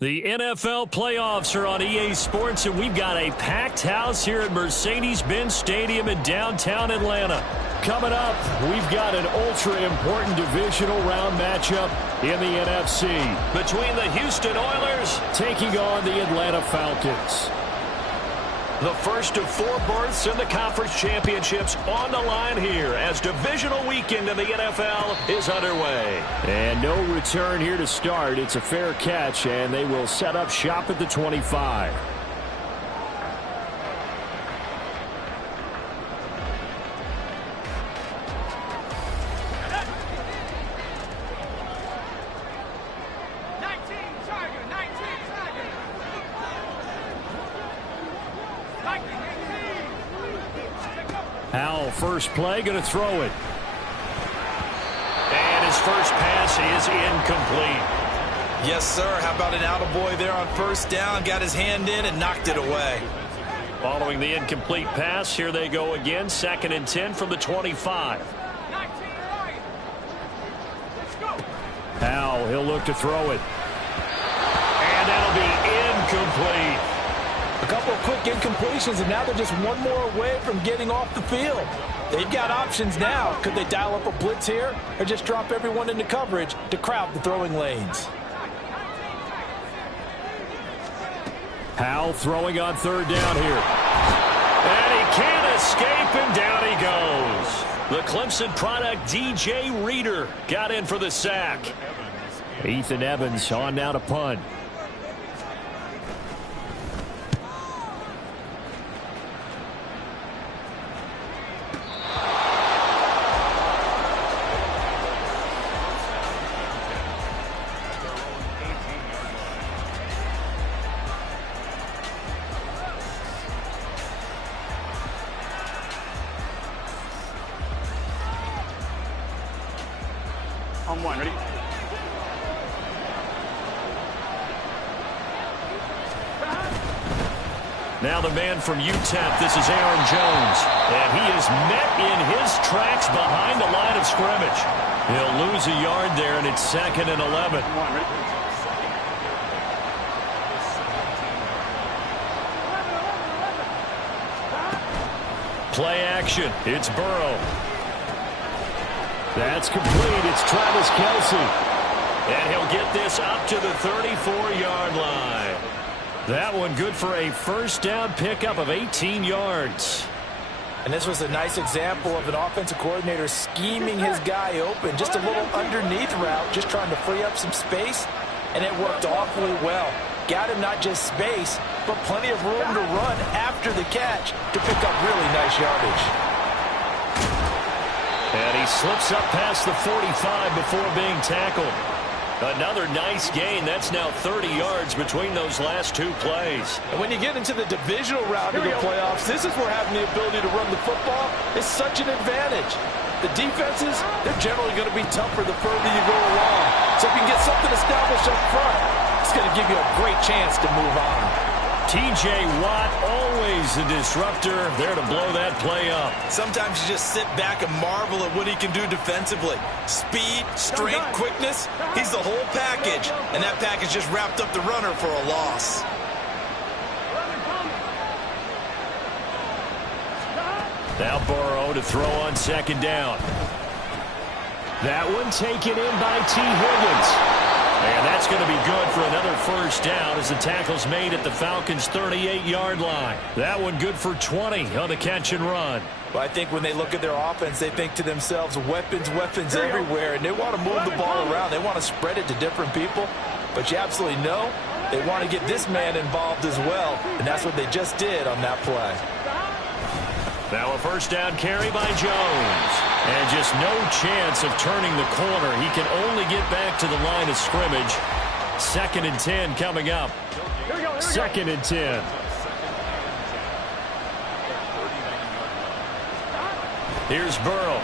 The NFL playoffs are on EA Sports, and we've got a packed house here at Mercedes-Benz Stadium in downtown Atlanta. Coming up, we've got an ultra-important divisional round matchup in the NFC between the Houston Oilers taking on the Atlanta Falcons. The first of 4 berths in the conference championships on the line here as divisional weekend in the NFL is underway. And no return here to start. It's a fair catch, and they will set up shop at the 25. Howell, first play, going to throw it. And his first pass is incomplete. Yes, sir. How about an attaboy there on first down? Got his hand in and knocked it away. Following the incomplete pass, here they go again. 2nd and 10 from the 25. Howell, he'll look to throw it. And that'll be incomplete. A couple of quick incompletions, and now they're just one more away from getting off the field. They've got options now. Could they dial up a blitz here or just drop everyone into coverage to crowd the throwing lanes? Howell throwing on 3rd down here. And he can't escape, and down he goes. The Clemson product, DJ Reader, got in for the sack. Ethan Evans on now to punt. On 1, ready? Now the man from UTEP, this is Aaron Jones. And he is met in his tracks behind the line of scrimmage. He'll lose a yard there, and it's 2nd and 11. On 1, ready? Play action. It's Burrow. That's complete. It's Travis Kelce. And he'll get this up to the 34-yard line. That one good for a first down pickup of 18 yards. And this was a nice example of an offensive coordinator scheming his guy open. Just a little underneath route, just trying to free up some space, and it worked awfully well. Got him not just space, but plenty of room to run after the catch to pick up really nice yardage. And he slips up past the 45 before being tackled. Another nice gain. That's now 30 yards between those last 2 plays. And when you get into the divisional round of the playoffs, this is where having the ability to run the football is such an advantage. The defenses, they're generally going to be tougher the further you go along. So if you can get something established up front, it's going to give you a great chance to move on. T.J. Watt, always a disruptor, there to blow that play up. Sometimes you just sit back and marvel at what he can do defensively. Speed, strength, quickness, he's the whole package. And that package just wrapped up the runner for a loss. Now Burrow to throw on 2nd down. That one taken in by T. Higgins. And that's going to be good for another first down as the tackle's made at the Falcons' 38-yard line. That one good for 20 on the catch and run. Well, I think when they look at their offense, they think to themselves, weapons, weapons everywhere, and they want to move the ball around. They want to spread it to different people. But you absolutely know they want to get this man involved as well, and that's what they just did on that play. Now a first down carry by Jones. And just no chance of turning the corner. He can only get back to the line of scrimmage. 2nd and 10 coming up. 2nd and 10. Here's Burrow.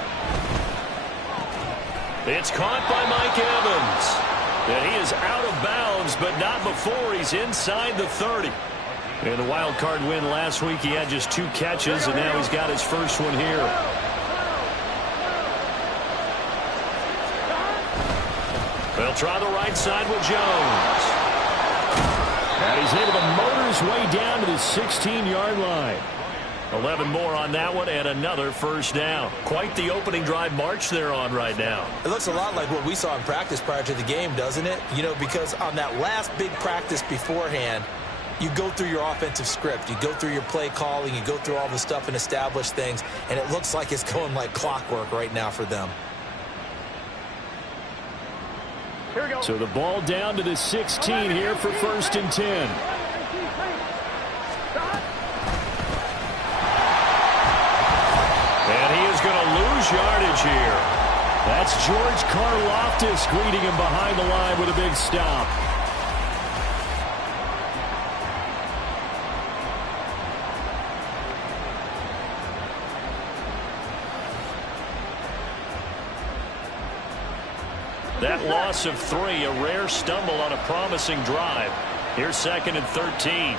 It's caught by Mike Evans. And he is out of bounds, but not before he's inside the 30. In the wild card win last week, he had just 2 catches, and now he's got his first one here. They'll try the right side with Jones. He's able to motor his way down to the 16-yard line. 11 more on that one and another first down. Quite the opening drive march they're on right now. It looks a lot like what we saw in practice prior to the game, doesn't it? You know, because on that last big practice beforehand, you go through your offensive script. You go through your play calling. You go through all the stuff and establish things. And it looks like it's going like clockwork right now for them. Here we go. So the ball down to the 16 here for 1st and 10. And he is going to lose yardage here. That's George Karlaftis greeting him behind the line with a big stop. That loss of 3, a rare stumble on a promising drive. Here's 2nd and 13.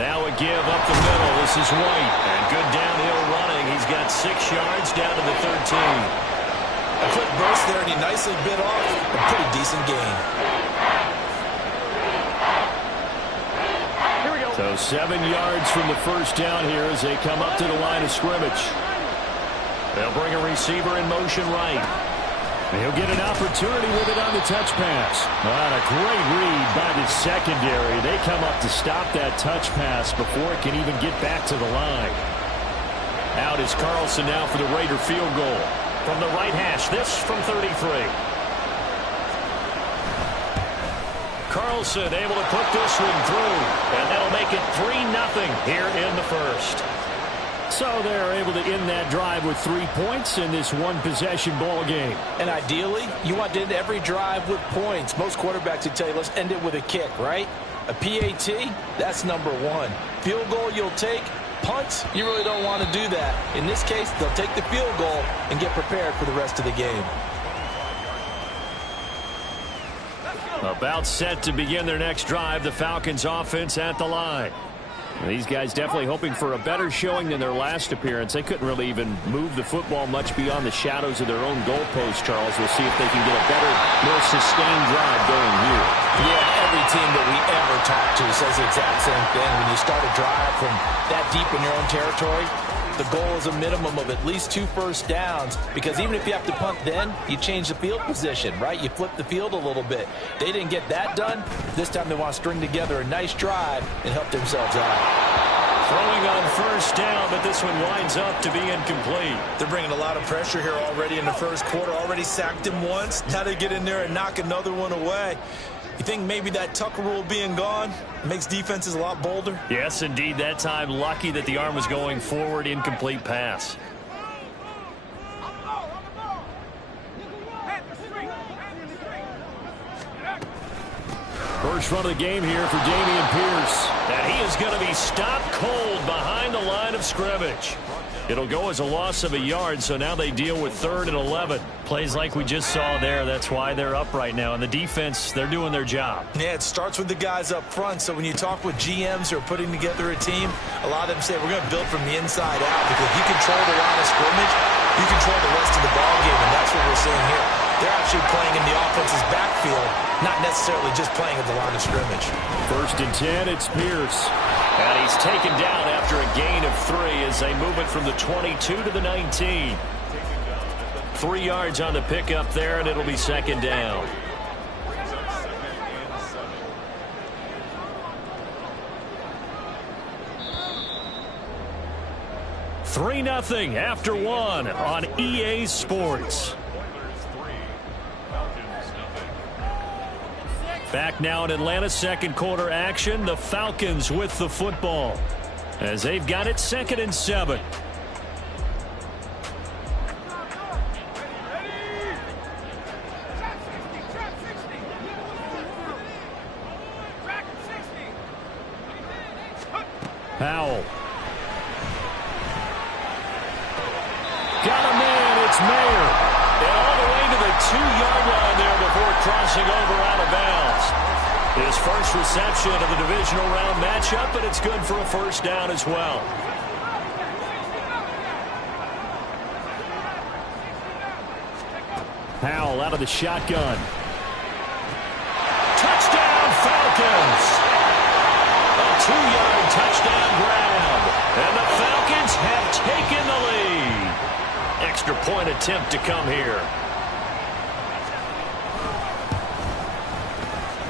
Now a give up the middle. This is White. And good downhill running. He's got 6 yards down to the 13. A quick burst there, and he nicely bit off a pretty decent gain. Here we go. So 7 yards from the first down here as they come up to the line of scrimmage. They'll bring a receiver in motion right. He'll get an opportunity with it on the touch pass. What a great read by the secondary. They come up to stop that touch pass before it can even get back to the line. Out is Carlson now for the Raider field goal. From the right hash, this from 33. Carlson able to put this one through. And that'll make it 3-0 here in the first. So they're able to end that drive with 3 points in this one-possession ball game. And ideally, you want to end every drive with points. Most quarterbacks would tell you, let's end it with a kick, right? A PAT, that's number 1. Field goal you'll take. Punts, you really don't want to do that. In this case, they'll take the field goal and get prepared for the rest of the game. About set to begin their next drive, the Falcons offense at the line. These guys definitely hoping for a better showing than their last appearance. They couldn't really even move the football much beyond the shadows of their own goalpost, Charles. We'll see if they can get a better, more sustained drive going here. Yeah, every team that we ever talk to says the exact same thing. When you start a drive from that deep in your own territory, the goal is a minimum of at least 2 first downs, because even if you have to punt then, you change the field position, right? You flip the field a little bit. They didn't get that done. This time they want to string together a nice drive and help themselves out. Throwing on first down, but this one winds up to be incomplete. They're bringing a lot of pressure here already in the first quarter. Already sacked him once. Now they get in there and knock another one away. You think maybe that Tucker rule being gone makes defenses a lot bolder? Yes, indeed. That time, lucky that the arm was going forward. Incomplete pass. First run of the game here for Dameon Pierce. And he is going to be stopped cold behind the line of scrimmage. It'll go as a loss of a yard, so now they deal with 3rd and 11. Plays like we just saw there. That's why they're up right now. And the defense, they're doing their job. Yeah, it starts with the guys up front. So when you talk with GMs who are putting together a team, a lot of them say we're going to build from the inside out, because if you control the line of scrimmage, you control the rest of the ball game, and that's what we're seeing here. They're actually playing in the offense's backfield, not necessarily just playing at the line of scrimmage. 1st and 10, it's Pierce. And he's taken down after a gain of 3 as they move it from the 22 to the 19. 3 yards on the pickup there, and it'll be 2nd down. $3-0 after 1 on EA Sports. Back now in Atlanta, second quarter action. The Falcons with the football as they've got it 2nd and 7. Powell. Got a man, it's Mayer. And all the way to the 2-yard line there before crossing over out of bounds. His first reception of the divisional round matchup, but it's good for a first down as well. Powell out of the shotgun. Touchdown, Falcons! 2-point attempt to come here.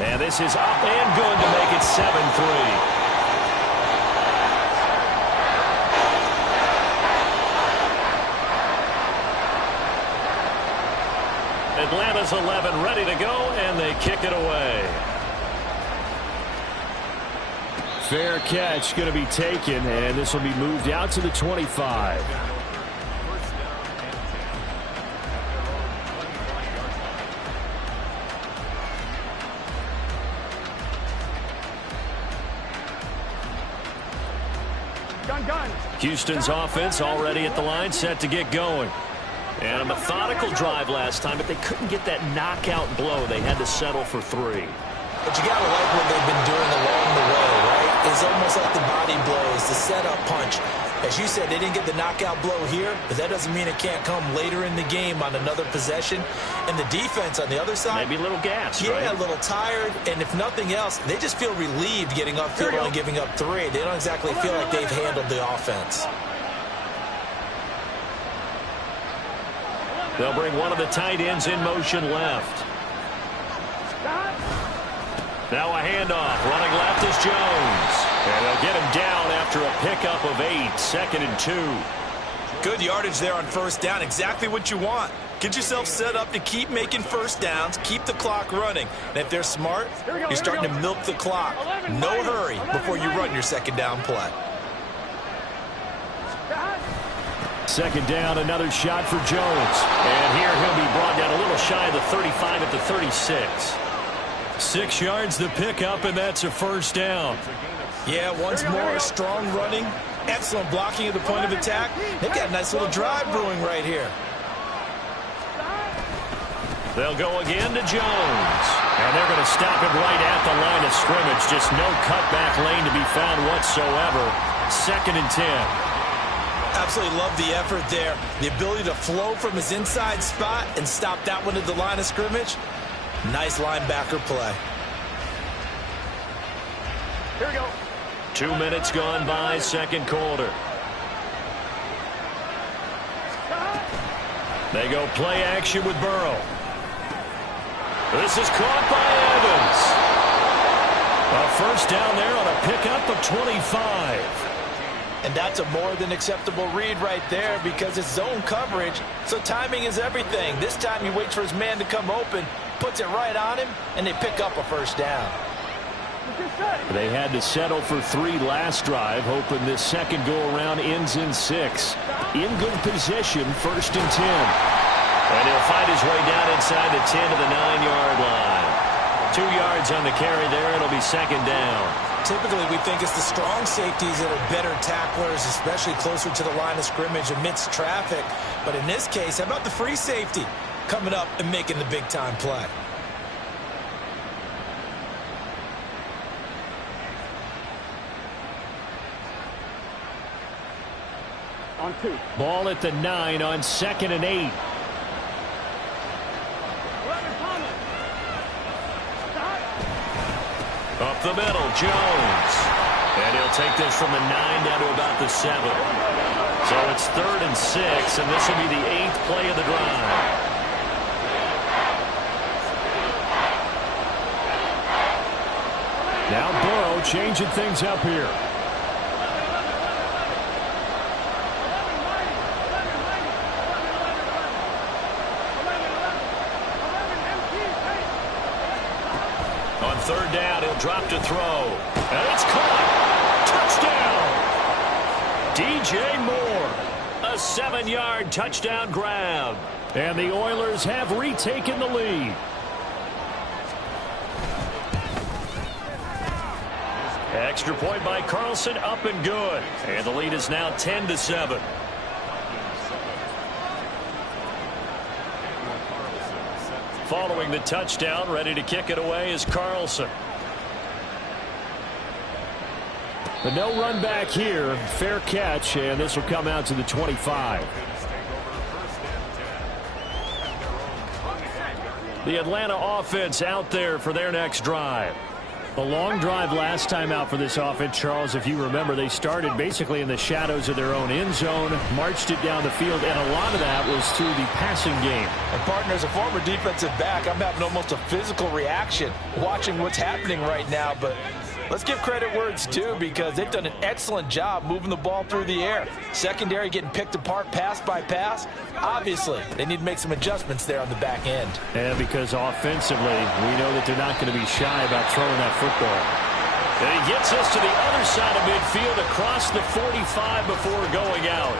And this is up and good to make it 7-3. Atlanta's 11 ready to go, and they kick it away. Fair catch going to be taken, and this will be moved out to the 25. Houston's offense already at the line, set to get going. And a methodical drive last time, but they couldn't get that knockout blow. They had to settle for 3. But you got to like what they've been doing along the way, right? It's almost like the body blows, the setup punch. As you said, they didn't get the knockout blow here, but that doesn't mean it can't come later in the game on another possession. And the defense on the other side, maybe a little gassed, yeah, right? A little tired. And if nothing else, they just feel relieved getting upfield and giving up 3. They don't exactly feel like they've handled the offense. They'll bring one of the tight ends in motion left. Now a handoff. Running left is Jones. And they'll get him down after a pickup of 8. 2nd and 2. Good yardage there on first down. Exactly what you want. Get yourself set up to keep making first downs, keep the clock running. And if they're smart, you're starting to milk the clock. No hurry before you run your second down play. 2nd down, another shot for Jones. And here he'll be brought down a little shy of the 35 at the 36. 6 yards the pickup, and that's a first down. Yeah, once more, strong running, excellent blocking at the point of attack. They've got a nice little drive brewing right here. They'll go again to Jones. And they're going to stop him right at the line of scrimmage. Just no cutback lane to be found whatsoever. 2nd and 10. Absolutely love the effort there. The ability to flow from his inside spot and stop that one at the line of scrimmage. Nice linebacker play. Here we go. 2 minutes gone by, 2nd quarter. They go play action with Burrow. This is caught by Evans. A first down there on a pickup of 25. And that's a more than acceptable read right there because it's zone coverage, so timing is everything. This time he waits for his man to come open, puts it right on him, and they pick up a first down. They had to settle for 3 last drive, hoping this second go-around ends in 6. In good position, 1st and 10. And he'll find his way down inside the 10 to the 9-yard line. 2 yards on the carry there. It'll be 2nd down. Typically, we think it's the strong safeties that are better tacklers, especially closer to the line of scrimmage amidst traffic. But in this case, how about the free safety coming up and making the big-time play? On 2. Ball at the 9 on 2nd and 8. Up the middle, Jones. And he'll take this from the 9 down to about the 7. So it's 3rd and 6, and this will be the 8th play of the drive. Now Burrow changing things up here. On 3rd down, he'll drop to throw. And it's caught. Touchdown. DJ Moore. A 7-yard touchdown grab. And the Oilers have retaken the lead. Extra point by Carlson, up and good. And the lead is now 10-7. Following the touchdown, ready to kick it away is Carlson. But no run back here. Fair catch, and this will come out to the 25. The Atlanta offense out there for their next drive. A long drive last time out for this offense, Charles. If you remember, they started basically in the shadows of their own end zone, marched it down the field, and a lot of that was through the passing game. And, partner, as a former defensive back, I'm having almost a physical reaction watching what's happening right now. But let's give credit where it's due, because they've done an excellent job moving the ball through the air. Secondary getting picked apart pass by pass. Obviously, they need to make some adjustments there on the back end. Yeah, because offensively, we know that they're not going to be shy about throwing that football. And he gets us to the other side of midfield across the 45 before going out.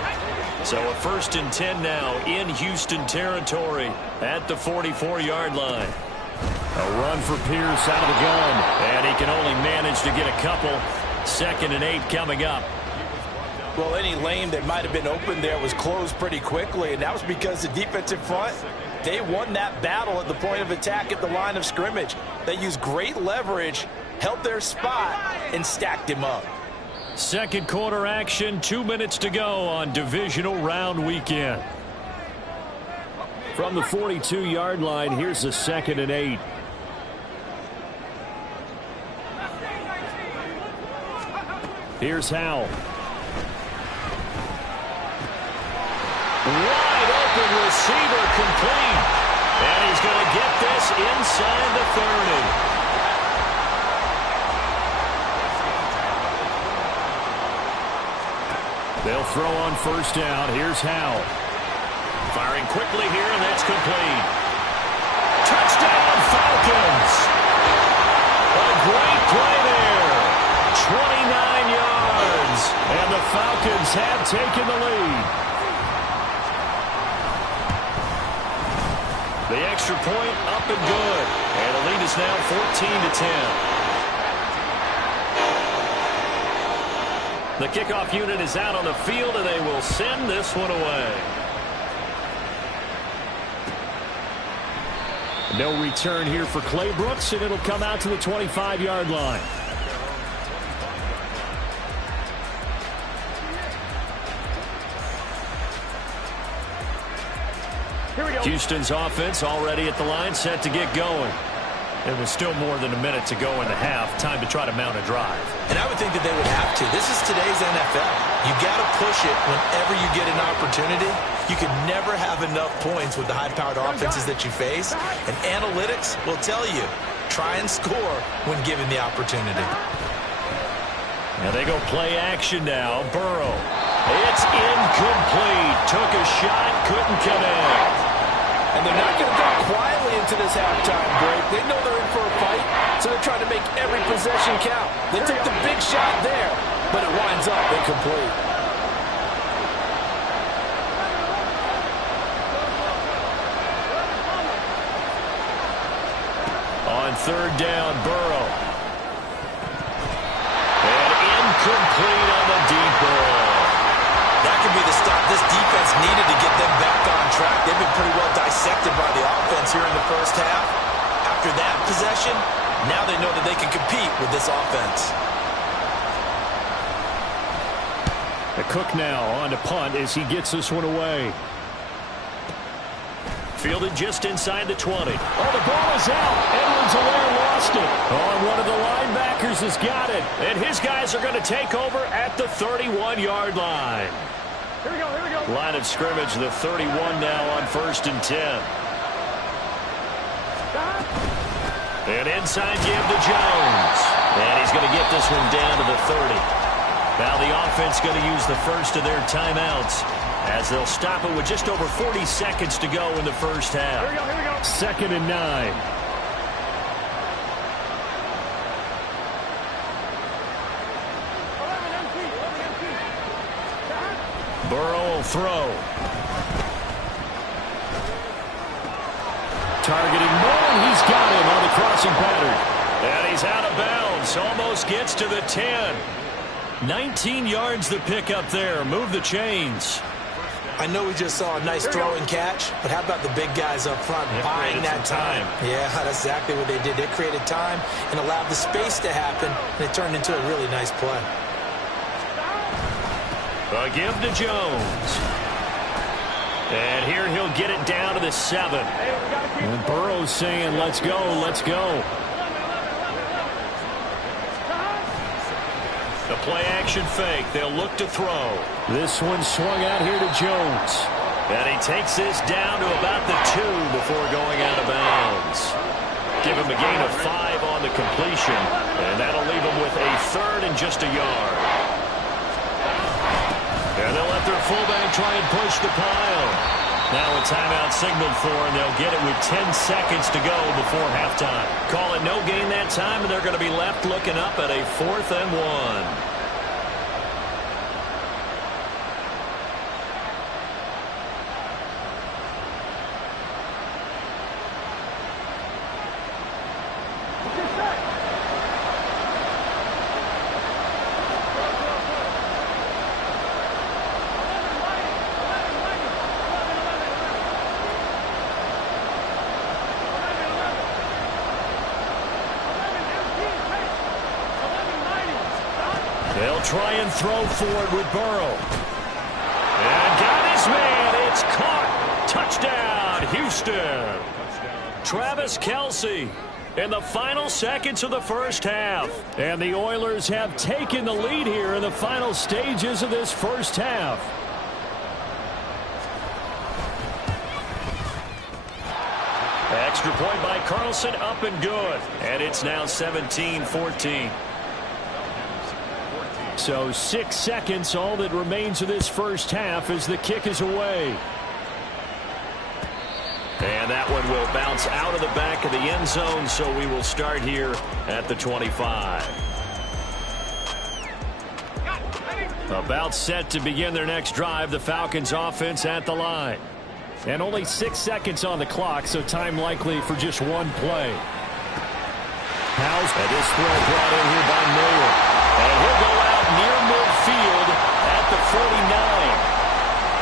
So a 1st and 10 now in Houston territory at the 44-yard line. A run for Pierce out of the gun, and he can only manage to get a couple. 2nd and 8 coming up. Well, any lane that might have been open there was closed pretty quickly, and that was because the defensive front, they won that battle at the point of attack at the line of scrimmage. They used great leverage, held their spot, and stacked him up. Second quarter action, 2 minutes to go on divisional round weekend. From the 42-yard line, here's the 2nd and 8. Here's Howell. Wide open receiver, complete. And he's going to get this inside the 30. They'll throw on 1st down. Here's Howell. Firing quickly here, and that's complete. Touchdown, Falcons. A great play there. 29 yards. And the Falcons have taken the lead. The extra point up and good. And the lead is now 14-10. The kickoff unit is out on the field, and they will send this one away. No return here for Clay Brooks, and it'll come out to the 25-yard line. Here we go. Houston's offense already at the line, set to get going. There was still more than a minute to go in the half. Time to try to mount a drive. And I would think that they would have to. This is today's NFL. You got to push it whenever you get an opportunity. You can never have enough points with the high-powered offenses that you face. And analytics will tell you, try and score when given the opportunity. Now they go play action now. Burrow. It's incomplete. Took a shot, couldn't connect. And they're not going to go quietly into this halftime break. They know they're in for a fight, so they're trying to make every possession count. They took the big shot there, but it winds up incomplete. On 3rd down, Burrow. And incomplete on the deep ball. That could be the stop this defense needed to get them back on track. They've been pretty well dissected by the offense here in the first half. After that possession, now they know that they can compete with this offense. The Cook now on to punt as he gets this one away. Fielded just inside the 20. Oh, the ball is out. Edwards-Helaire lost it. Oh, one of the linebackers has got it. And his guys are going to take over at the 31-yard line. Here we go, here we go. Line of scrimmage, the 31 now on 1st and 10. And inside give to Jones. And he's going to get this one down to the 30. Now the offense going to use the first of their timeouts as they'll stop it with just over 40 seconds to go in the first half. Here we go, here we go. 2nd and 9. Burrow will throw. Targeting Mullen. He's got him on the crossing pattern. And he's out of bounds. Almost gets to the 10. 19 yards the pick up there. Move the chains. I know we just saw a nice throw and catch, but how about the big guys up front buying that time? Yeah, that's exactly what they did. They created time and allowed the space to happen, and it turned into a really nice play. A give to Jones. And here he'll get it down to the 7. And Burrow's saying, let's go, let's go. The play action fake. They'll look to throw. This one swung out here to Jones. And he takes this down to about the 2 before going out of bounds. Give him a gain of 5 on the completion. And that'll leave him with a 3rd and just a yard. And they'll let their fullback try and push the pile. Now a timeout signaled for, and they'll get it with 10 seconds to go before halftime. Call it no gain that time, and they're going to be left looking up at a 4th and 1. They'll try and throw forward with Burrow. And got his man. It's caught. Touchdown, Houston. Travis Kelce in the final seconds of the first half. And the Oilers have taken the lead here in the final stages of this first half. Extra point by Carlson, up and good. And it's now 17-14. So 6 seconds, all that remains of this first half as the kick is away. And that one will bounce out of the back of the end zone, so we will start here at the 25. About set to begin their next drive, the Falcons offense at the line. And only 6 seconds on the clock, so time likely for just one play. House, and this throw brought in here by Miller. And he'll go out near midfield at the 49.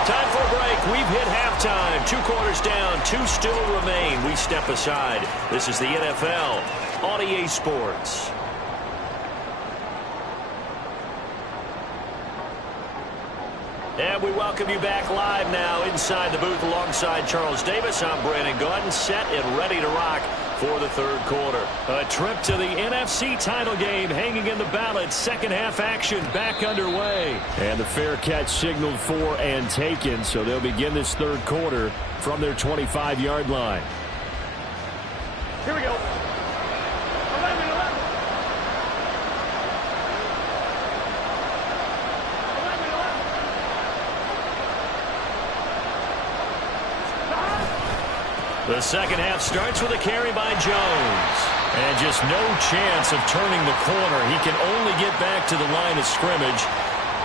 Time for a break. We've hit halftime. 2 quarters down. 2 still remain. We step aside. This is the NFL on EA Sports. And we welcome you back live now inside the booth alongside Charles Davis. I'm Brandon Gaudin, set and ready to rock for the third quarter. A trip to the NFC title game hanging in the balance. Second half action back underway. And the fair catch signaled for and taken, so they'll begin this third quarter from their 25-yard line. Here we go. 11. The second half starts with a carry by Jones. And just no chance of turning the corner. He can only get back to the line of scrimmage.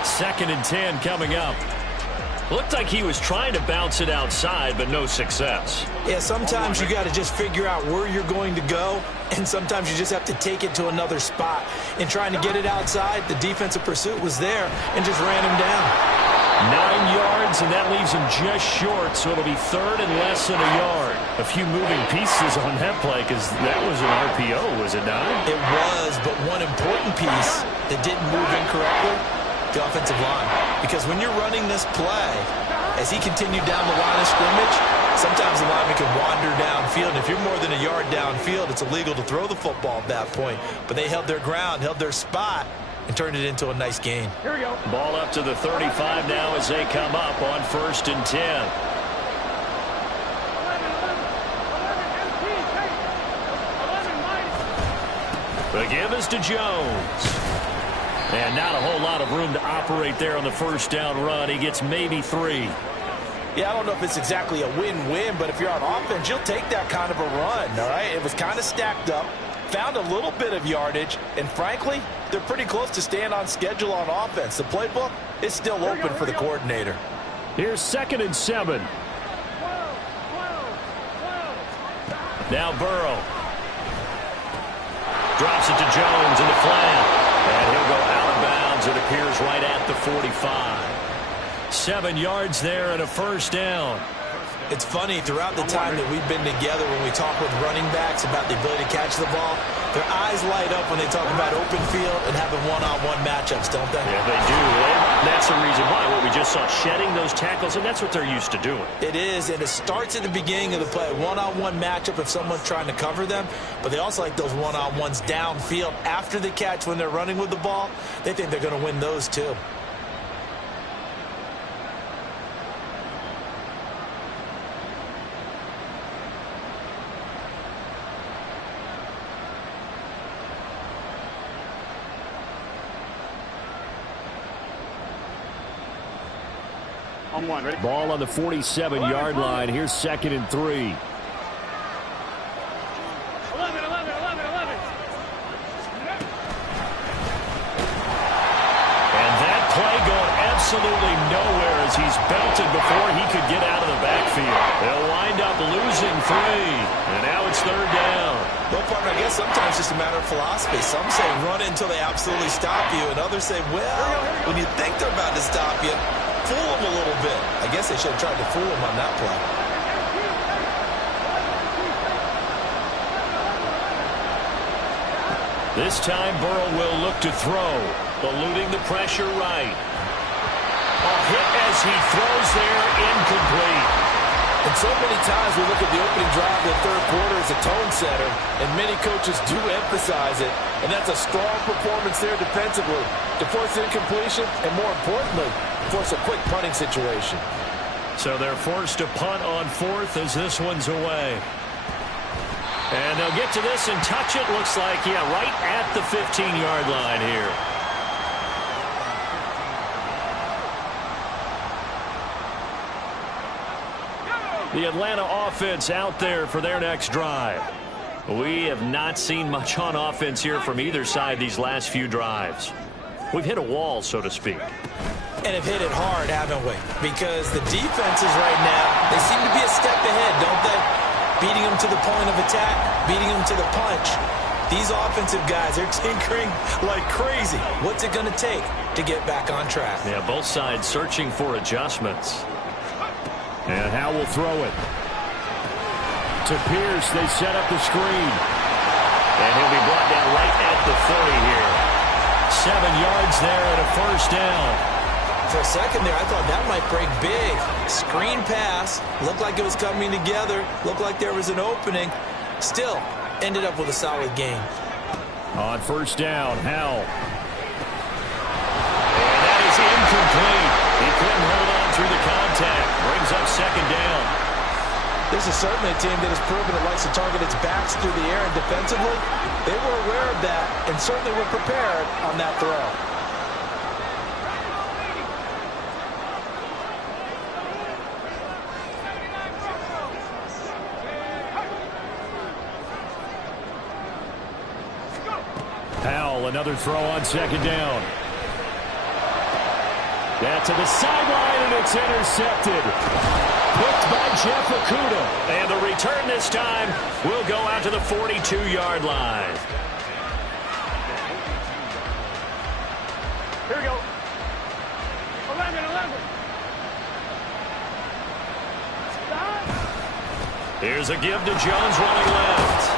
2nd and 10 coming up. Looked like he was trying to bounce it outside, but no success. Yeah, sometimes you got to just figure out where you're going to go, and sometimes you just have to take it to another spot. In trying to get it outside, the defensive pursuit was there and just ran him down. 9 yards, and that leaves him just short, so it'll be 3rd and less than a yard. A few moving pieces on that play, because that was an RPO, was it not? It was, but one important piece that didn't move incorrectly, the offensive line. Because when you're running this play, as he continued down the line of scrimmage, sometimes the lineman can wander downfield. And if you're more than a yard downfield, it's illegal to throw the football at that point. But they held their ground, held their spot, and turned it into a nice gain. Here we go. Ball up to the 35 now as they come up on 1st and 10. The give is to Jones. And not a whole lot of room to operate there on the first down run. He gets maybe 3. Yeah, I don't know if it's exactly a win-win, but if you're on offense, you'll take that kind of a run, all right? It was kind of stacked up, found a little bit of yardage, and frankly, they're pretty close to staying on schedule on offense. The playbook is still open for the coordinator. Here's 2nd and 7. Now Burrow. Drops it to Jones in the flat. And he'll go out of bounds. It appears right at the 45. 7 yards there and a first down. It's funny, throughout the time that we've been together, when we talk with running backs about the ability to catch the ball, their eyes light up when they talk about open field and having one-on-one matchups, don't they? Yeah, they do. And that's the reason why. What we just saw, shedding those tackles, and that's what they're used to doing. It is, and it starts at the beginning of the play. One-on-one matchup if someone's trying to cover them, but they also like those one-on-ones downfield after the catch when they're running with the ball. They think they're going to win those too. On one, ready? Ball on the 47-yard line. Here's 2nd and 3. 11. And that play going absolutely nowhere as he's belted before he could get out of the backfield. They'll wind up losing 3. And now it's 3rd down. Well, partner, I guess sometimes it's just a matter of philosophy. Some say run it until they absolutely stop you, and others say, well, when you think they're about to stop you, fool them a little bit. I guess they should have tried to fool him on that play. This time Burrow will look to throw, eluding the pressure right. A hit as he throws there, incomplete. And so many times we look at the opening drive of the third quarter as a tone setter, and many coaches do emphasize it, and that's a strong performance there defensively to force incompletion and, more importantly, force a quick punting situation. So they're forced to punt on 4th as this one's away. And they'll get to this and touch it. Looks like, yeah, right at the 15-yard line here. The Atlanta offense out there for their next drive. We have not seen much on offense here from either side these last few drives. We've hit a wall, so to speak. And have hit it hard, haven't we? Because the defenses right now, they seem to be a step ahead, don't they? Beating them to the point of attack, beating them to the punch. These offensive guys, they're tinkering like crazy. What's it going to take to get back on track? Yeah, both sides searching for adjustments. And Howe will throw it. To Pierce, they set up the screen. And he'll be brought down right at the 40 here. 7 yards there and a 1st down. For a second there, I thought that might break big. Screen pass. Looked like it was coming together. Looked like there was an opening. Still, ended up with a solid game. On 1st down, Howe. And that is incomplete. He couldn't hold on through the contact. Brings up 2nd down. This is certainly a team that has proven it likes to target its backs through the air, and defensively, they were aware of that and certainly were prepared on that throw. Powell, another throw on 2nd down. That's to the sideline, and it's intercepted. Picked by Jeff Okudah. And the return this time will go out to the 42-yard line. Here we go. 11. Stop. Here's a give to Jones running left.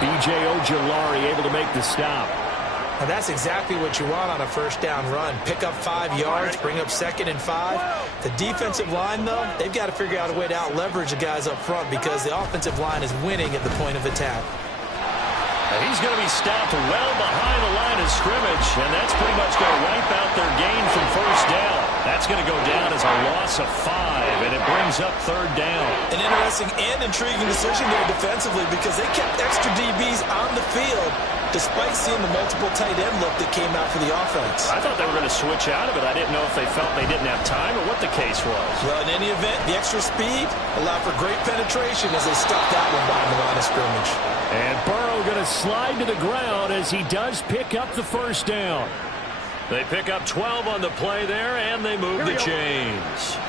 B.J. Ojulari able to make the stop. Now that's exactly what you want on a 1st down run. Pick up 5 yards, bring up 2nd and 5. The defensive line, though, they've got to figure out a way to out-leverage the guys up front because the offensive line is winning at the point of attack. And he's going to be stopped well behind the line of scrimmage, and that's pretty much going to wipe out their gain from 1st down. That's going to go down as a loss of 5, and it brings up 3rd down. An interesting and intriguing decision there defensively because they kept extra DBs on the field despite seeing the multiple tight end look that came out for the offense. I thought they were going to switch out of it. I didn't know if they felt they didn't have time or what the case was. Well, in any event, the extra speed allowed for great penetration as they stuffed that one behind the line of scrimmage. And Burrow going to slide to the ground as he does pick up the 1st down. They pick up 12 on the play there, and they move the chains.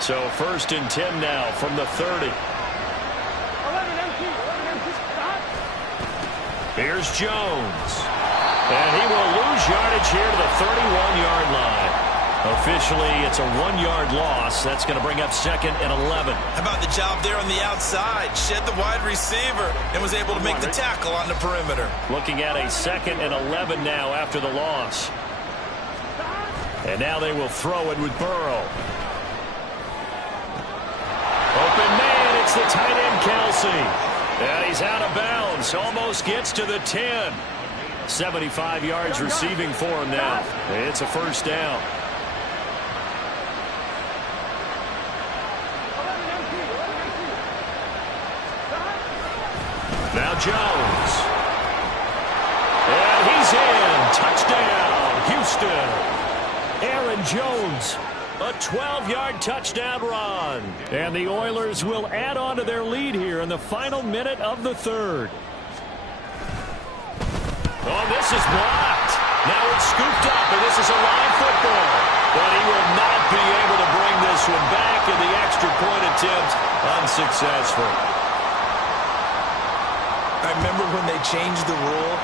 So 1st and 10 now from the 30. 11 empty. Stop. Here's Jones. And he will lose yardage here to the 31-yard line. Officially, it's a 1-yard loss. That's going to bring up 2nd and 11. How about the job there on the outside? Shed the wide receiver and was able to make the tackle on the perimeter. Looking at a 2nd and 11 now after the loss. And now they will throw it with Burrow. Open man, it's the tight end, Kelsey. And he's out of bounds. Almost gets to the 10. 75 yards receiving for him now. It's a first down. Now Jones. And he's in. Touchdown, Houston. Aaron Jones. A 12-yard touchdown run. And the Oilers will add on to their lead here in the final minute of the third. Oh, this is blocked. Now it's scooped up, and this is a live football. But he will not be able to bring this one back, and the extra point attempt unsuccessful. I remember when they changed the rule,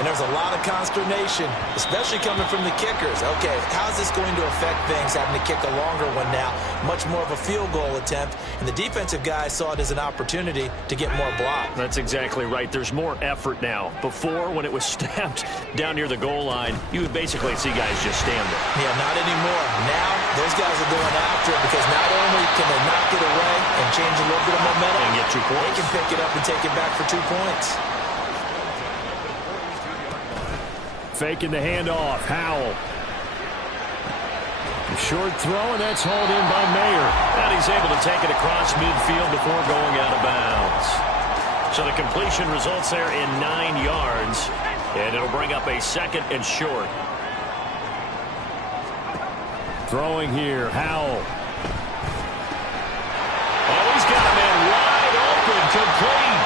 and there was a lot of consternation, especially coming from the kickers. Okay, how's this going to affect things, having to kick a longer one now? Much more of a field goal attempt, and the defensive guys saw it as an opportunity to get more block. That's exactly right. There's more effort now. Before, when it was snapped down near the goal line, you would basically see guys just stand there. Yeah, not anymore. Now, those guys are going after it because not only can they knock it away and change a little bit of momentum, and get 2 points. They can pick it up and take it back for 2 points. Faking the handoff. Howell. A short throw, and that's hauled in by Mayer. And he's able to take it across midfield before going out of bounds. So the completion results there in 9 yards. And it'll bring up a 2nd and short. Throwing here, Howell. Oh, he's got a man wide open, complete.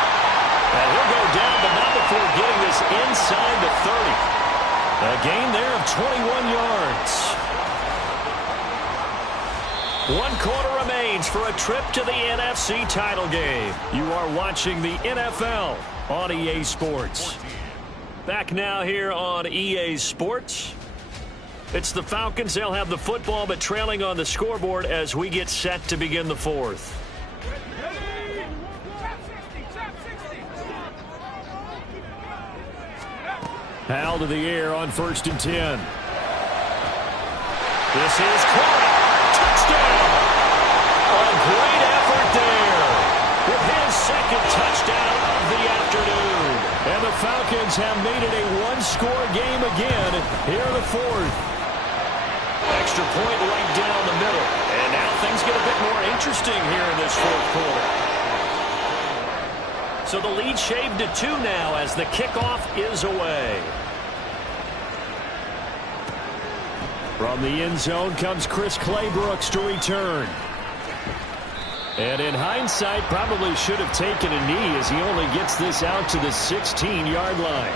And he'll go down, but not before getting this inside the 30. A gain there of 21 yards. 1 quarter remains for a trip to the NFC title game. You are watching the NFL on EA Sports. Back now here on EA Sports. It's the Falcons. They'll have the football, but trailing on the scoreboard as we get set to begin the 4th. Howell to the air on 1st and 10. This is caught. Touchdown. A great effort there with his 2nd touchdown of the afternoon. And the Falcons have made it a 1-score game again here in the 4th. Extra point right down the middle. And now things get a bit more interesting here in this 4th quarter. So the lead shaved to 2 now as the kickoff is away. From the end zone comes Chris Claybrooks to return. And in hindsight, probably should have taken a knee as he only gets this out to the 16-yard line.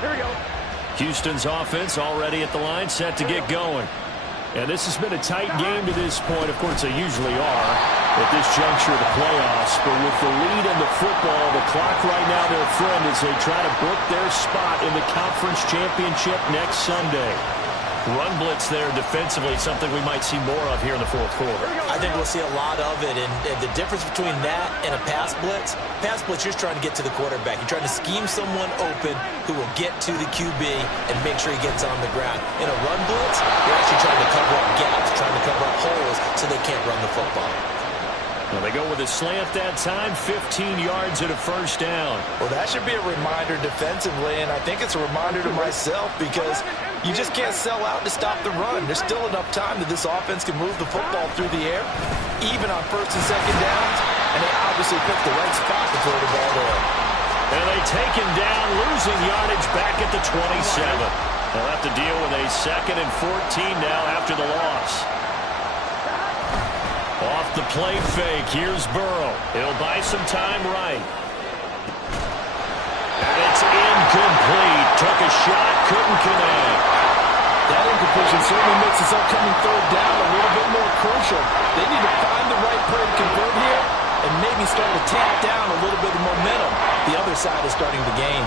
Here we go. Houston's offense already at the line, set to get going. And this has been a tight game to this point. Of course, they usually are at this juncture of the playoffs. But with the lead in the football, the clock right now, their friend, as they try to book their spot in the conference championship next Sunday. Run blitz there defensively, something we might see more of here in the 4th quarter. I think we'll see a lot of it, and the difference between that and a pass blitz, you're just trying to get to the quarterback. You're trying to scheme someone open who will get to the QB and make sure he gets on the ground. In a run blitz, you're actually trying to cover up gaps, trying to cover up holes so they can't run the football. Well, they go with a slant that time, 15 yards and a 1st down. Well, that should be a reminder defensively, and I think it's a reminder to myself because you just can't sell out to stop the run. There's still enough time that this offense can move the football through the air, even on 1st and 2nd downs, and they obviously picked the right spot to throw the ball there. And they take him down, losing yardage back at the 27. They'll have to deal with a 2nd and 14 now after the loss. Off the play fake, here's Burrow. He'll buy some time right. And it's incomplete. Took a shot, couldn't connect. That incompletion certainly makes this upcoming 3rd down a little bit more crucial. They need to find the right play to convert here and maybe start to tap down a little bit of momentum. The other side is starting to gain.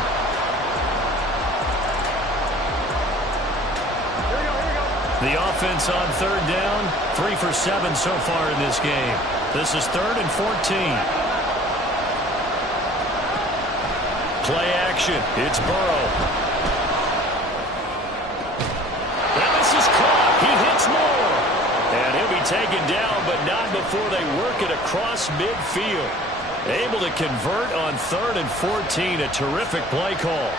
The offense on third down, 3 for 7 so far in this game. This is 3rd and 14. Play action. It's Burrow. And this is caught. He hits more. And he'll be taken down, but not before they work it across midfield. Able to convert on 3rd and 14. A terrific play call.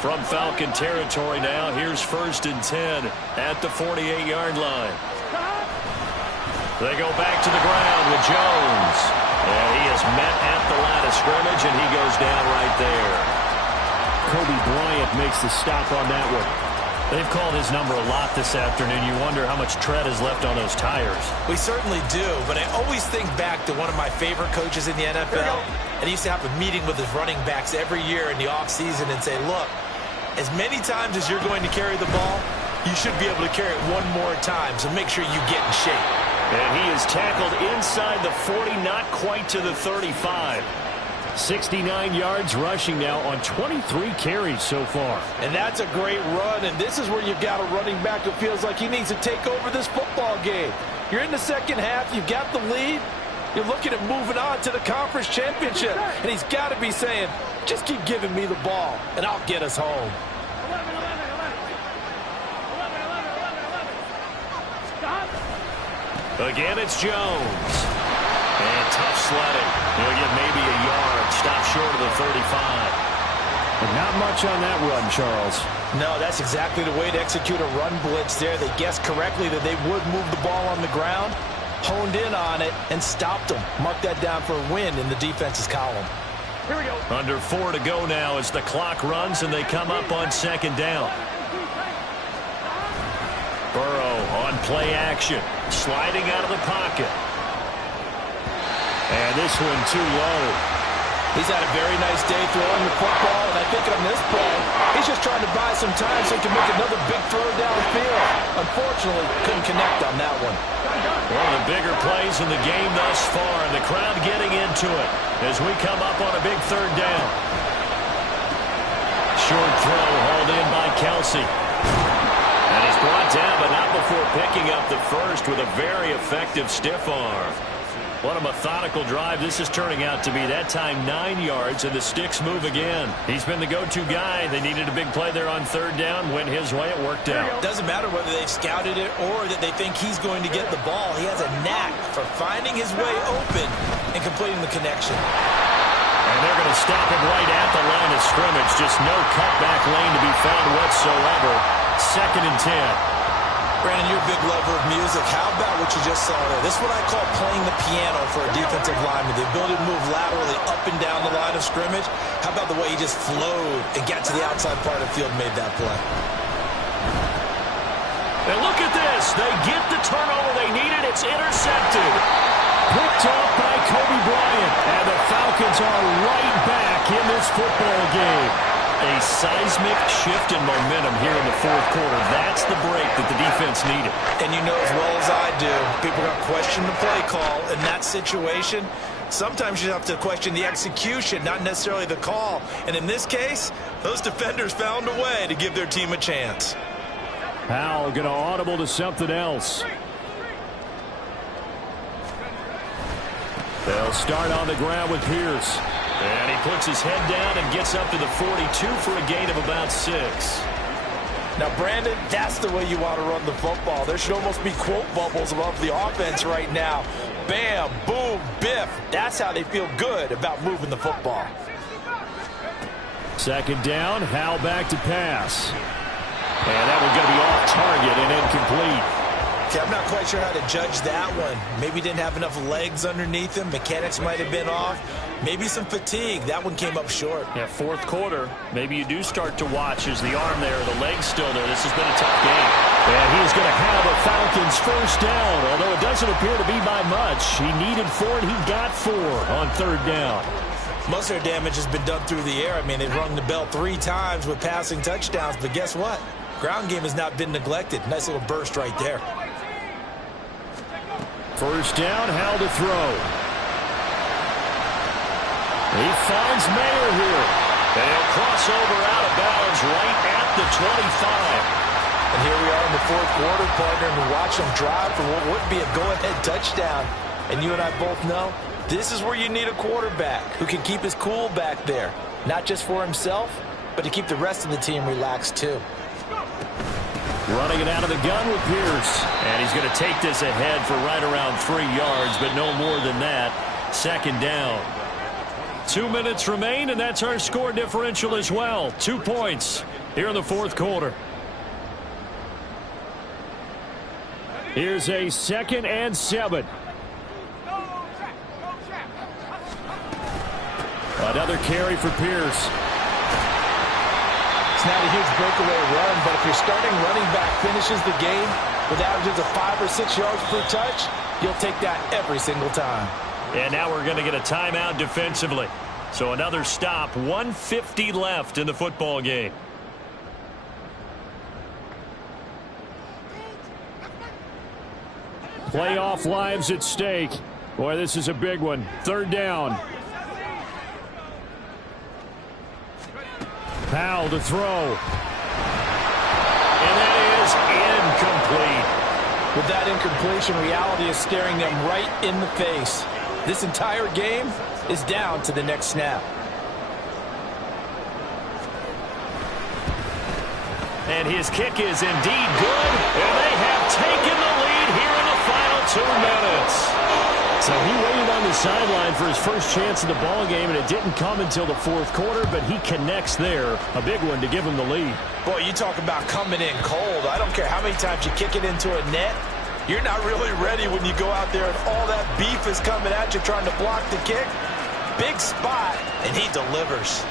From Falcon territory now, here's 1st and 10 at the 48-yard line. They go back to the ground with Jones. And he is met at the line of scrimmage, and he goes down right there. Kobe Bryant makes the stop on that one. They've called his number a lot this afternoon. You wonder how much tread is left on those tires. We certainly do, but I always think back to one of my favorite coaches in the NFL. And he used to have a meeting with his running backs every year in the offseason and say, look, as many times as you're going to carry the ball, you should be able to carry it one more time, so make sure you get in shape. And he is tackled inside the 40, not quite to the 35. 69 yards rushing now on 23 carries so far. And that's a great run, and this is where you've got a running back who feels like he needs to take over this football game. You're in the second half, you've got the lead, you're looking at moving on to the conference championship, and he's got to be saying, just keep giving me the ball, and I'll get us home. Again, it's Jones. And tough sledding. He'll get maybe a yard. Stop short of the 35. And not much on that run, Charles. No, that's exactly the way to execute a run blitz there. They guessed correctly that they would move the ball on the ground, honed in on it, and stopped them. Mark that down for a win in the defense's column. Here we go. Under 4 to go now as the clock runs and they come up on 2nd down. Burrow on play action, sliding out of the pocket. And this one too low. He's had a very nice day throwing the football, and I think on this play, he's just trying to buy some time so he can make another big throw downfield. Unfortunately, couldn't connect on that one. One of the bigger plays in the game thus far, and the crowd getting into it as we come up on a big 3rd down. Short throw hauled in by Kelsey. And he's brought down, but not before picking up the first with a very effective stiff arm. What a methodical drive this is turning out to be. That time 9 yards, and the sticks move again. He's been the go-to guy. They needed a big play there on 3rd down. Went his way. It worked out. Doesn't matter whether they've scouted it or that they think he's going to get the ball. He has a knack for finding his way open and completing the connection. And they're going to stop him right at the line of scrimmage. Just no cutback lane to be found whatsoever. 2nd and 10. Brandon, you're a big lover of music. How about what you just saw there? This is what I call playing the piano for a defensive lineman. The ability to move laterally up and down the line of scrimmage. How about the way he just flowed and got to the outside part of the field and made that play? And look at this. They get the turnover they needed. It's intercepted. Picked off by Kobe Bryant. And the Falcons are right back in this football game. A seismic shift in momentum here in the 4th quarter. That's the break that the defense needed. And you know as well as I do, people are going to question the play call in that situation. Sometimes you have to question the execution, not necessarily the call. And in this case, those defenders found a way to give their team a chance. Powell going to audible to something else. They'll start on the ground with Pierce. And he puts his head down and gets up to the 42 for a gain of about 6. Now, Brandon, that's the way you want to run the football. There should almost be quote bubbles above the offense right now. Bam, boom, biff. That's how they feel good about moving the football. 2nd down, Howell back to pass. And that one's going to be off target and incomplete. Okay, I'm not quite sure how to judge that one. Maybe didn't have enough legs underneath him. Mechanics might have been off. Maybe some fatigue. That one came up short. Yeah, 4th quarter. Maybe you do start to watch as the arm there, the leg's still there. This has been a tough game. And he's going to have a Falcons 1st down, although it doesn't appear to be by much. He needed 4, and he got 4 on 3rd down. Most of their damage has been done through the air. I mean, they've rung the bell 3 times with passing touchdowns, but guess what? Ground game has not been neglected. Nice little burst right there. 1st down, Howell to throw. He finds Mayer here. And he'll cross over out of bounds right at the 25. And here we are in the fourth quarter, partner, and we watch them drive for what would be a go-ahead touchdown. And you and I both know this is where you need a quarterback who can keep his cool back there. Not just for himself, but to keep the rest of the team relaxed too. Running it out of the gun with Pierce. And he's going to take this ahead for right around 3 yards, but no more than that. Second down. 2 minutes remain, and that's our score differential as well. 2 points here in the fourth quarter. Here's a 2nd and 7. Another carry for Pierce. It's not a huge breakaway run, but if your starting running back finishes the game with averages of 5 or 6 yards per touch, you'll take that every single time. And now we're going to get a timeout defensively. So another stop, 1:50 left in the football game. Playoff lives at stake. Boy, this is a big one. 3rd down. Powell to throw. And that is incomplete. With that incompletion, reality is staring them right in the face. This entire game is down to the next snap. And his kick is indeed good. And they have taken the lead here in the final 2 minutes. So he waited on the sideline for his first chance in the ball game, and it didn't come until the fourth quarter, but he connects there. A big one to give him the lead. Boy, you talk about coming in cold. I don't care how many times you kick it into a net. You're not really ready when you go out there and all that beef is coming at you trying to block the kick. Big spot, and he delivers.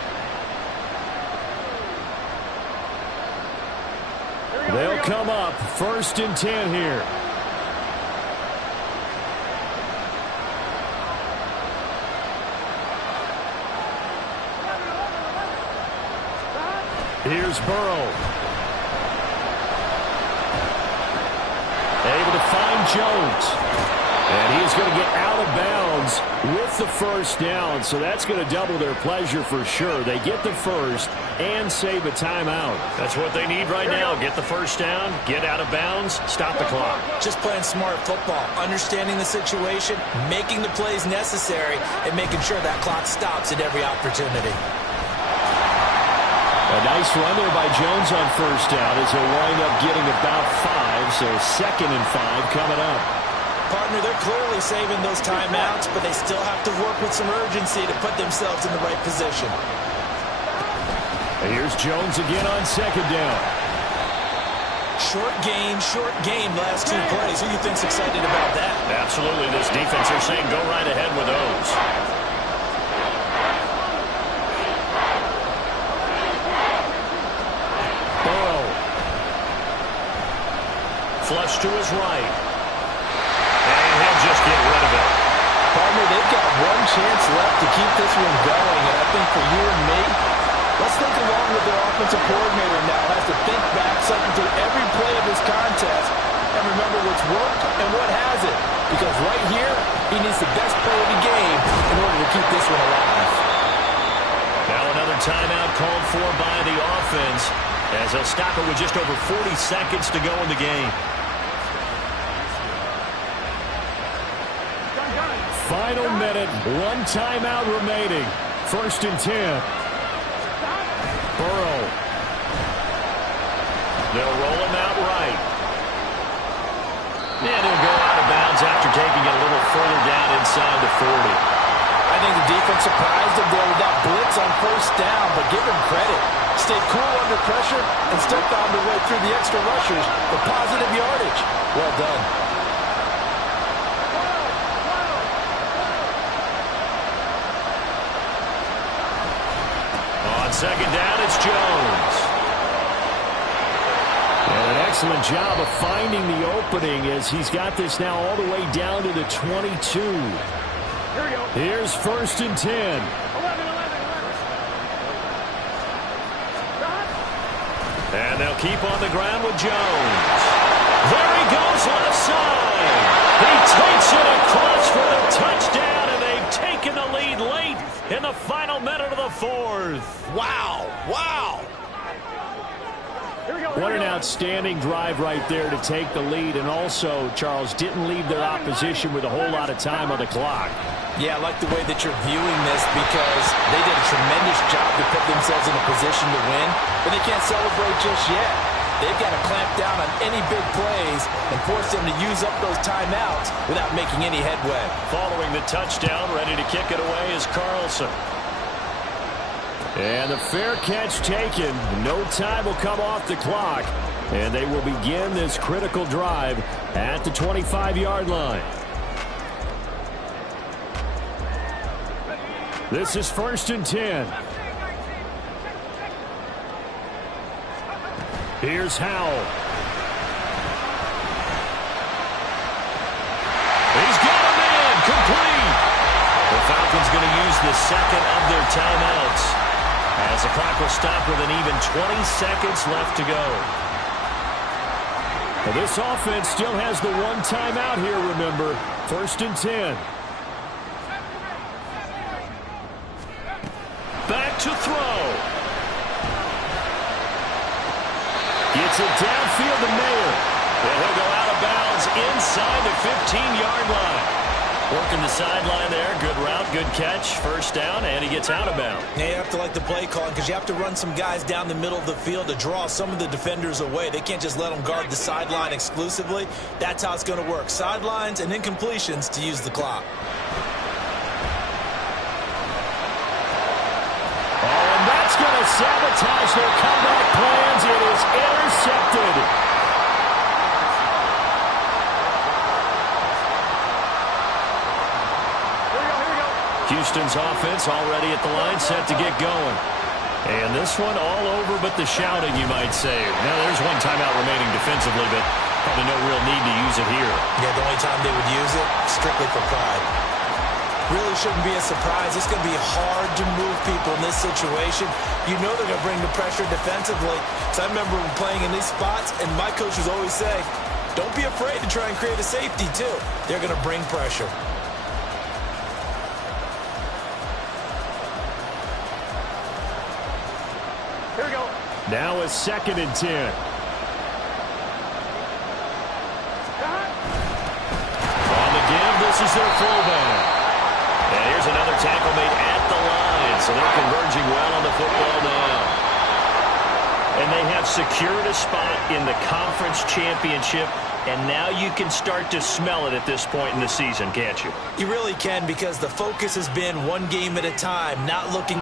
They'll come up 1st and 10 here. Here's Burrow. Able to find Jones. And he's going to get out of bounds with the first down. So that's going to double their pleasure for sure. They get the first and save a timeout. That's what they need right now. Get the first down, get out of bounds, stop the clock. Just playing smart football, understanding the situation, making the plays necessary, and making sure that clock stops at every opportunity. A nice run there by Jones on first down as he'll wind up getting about 5. So 2nd and 5 coming up. Partner, they're clearly saving those timeouts, but they still have to work with some urgency to put themselves in the right position. And here's Jones again on 2nd down. Short game, last 2 plays. Who do you think's excited about that? Absolutely. This defense, they're saying go right ahead with those. Burrow. Flush to his right. And he'll just get rid of it. Partner, they've got one chance left to keep this one going, and I think for you and me, let's think along with their offensive coordinator now. Has to think back, cycle through every play of this contest, and remember what's worked and what hasn't. Because right here, he needs the best play of the game in order to keep this one alive. Now another timeout called for by the offense, as they'll stop it with just over 40 seconds to go in the game. Final minute, 1 timeout remaining. 1st and 10. Burrow. They'll roll him out right. And he'll go out of bounds after taking it a little further down inside the 40. I think the defense surprised him there with that blitz on first down, but give him credit. Stayed cool under pressure and still found their way through the extra rushers for positive yardage. Well done. On 2nd down, it's Jones. And an excellent job of finding the opening as he's got this now all the way down to the 22. Here's 1st and 10. And they'll keep on the ground with Jones. There he goes left side. He takes it across for the touchdown, and they've taken the lead late in the final minute of the fourth. Wow. Wow. What an outstanding drive right there to take the lead. And also, Charles, didn't leave their opposition with a whole lot of time on the clock. Yeah, I like the way that you're viewing this because they did a tremendous job to put themselves in a position to win, but they can't celebrate just yet. They've got to clamp down on any big plays and force them to use up those timeouts without making any headway. Following the touchdown, ready to kick it away is Carlson. And the fair catch taken. No time will come off the clock. And they will begin this critical drive at the 25-yard line. This is 1st and 10. Here's Howell. He's got him in. Complete. The Falcons going to use the second of their timeouts, as the clock will stop with an even 20 seconds left to go. Well, this offense still has the one timeout here, remember. 1st and 10. Back to throw. Gets it downfield to Mayer. And he'll go out of bounds inside the 15-yard line. Working the sideline there. Good route, good catch. First down, and he gets out of bounds. Yeah, you have to like the play calling because you have to run some guys down the middle of the field to draw some of the defenders away. They can't just let them guard the sideline exclusively. That's how it's going to work. Sidelines and incompletions to use the clock. That's going to sabotage their comeback plans. It is intercepted. Houston's offense already at the line, set to get going. And this one all over but the shouting, you might say. Now, there's one timeout remaining defensively, but probably no real need to use it here. Yeah, the only time they would use it, strictly for pride. Really shouldn't be a surprise. It's going to be hard to move people in this situation. You know they're going to bring the pressure defensively. So I remember playing in these spots, and my coach would always say, don't be afraid to try and create a safety, too. They're going to bring pressure. Here we go. Now a 2nd and 10. On the give, this is their fullback. And here's another tackle made at the line, so they're converging well on the football now. And they have secured a spot in the conference championship, and now you can start to smell it at this point in the season, can't you? You really can, because the focus has been one game at a time, not looking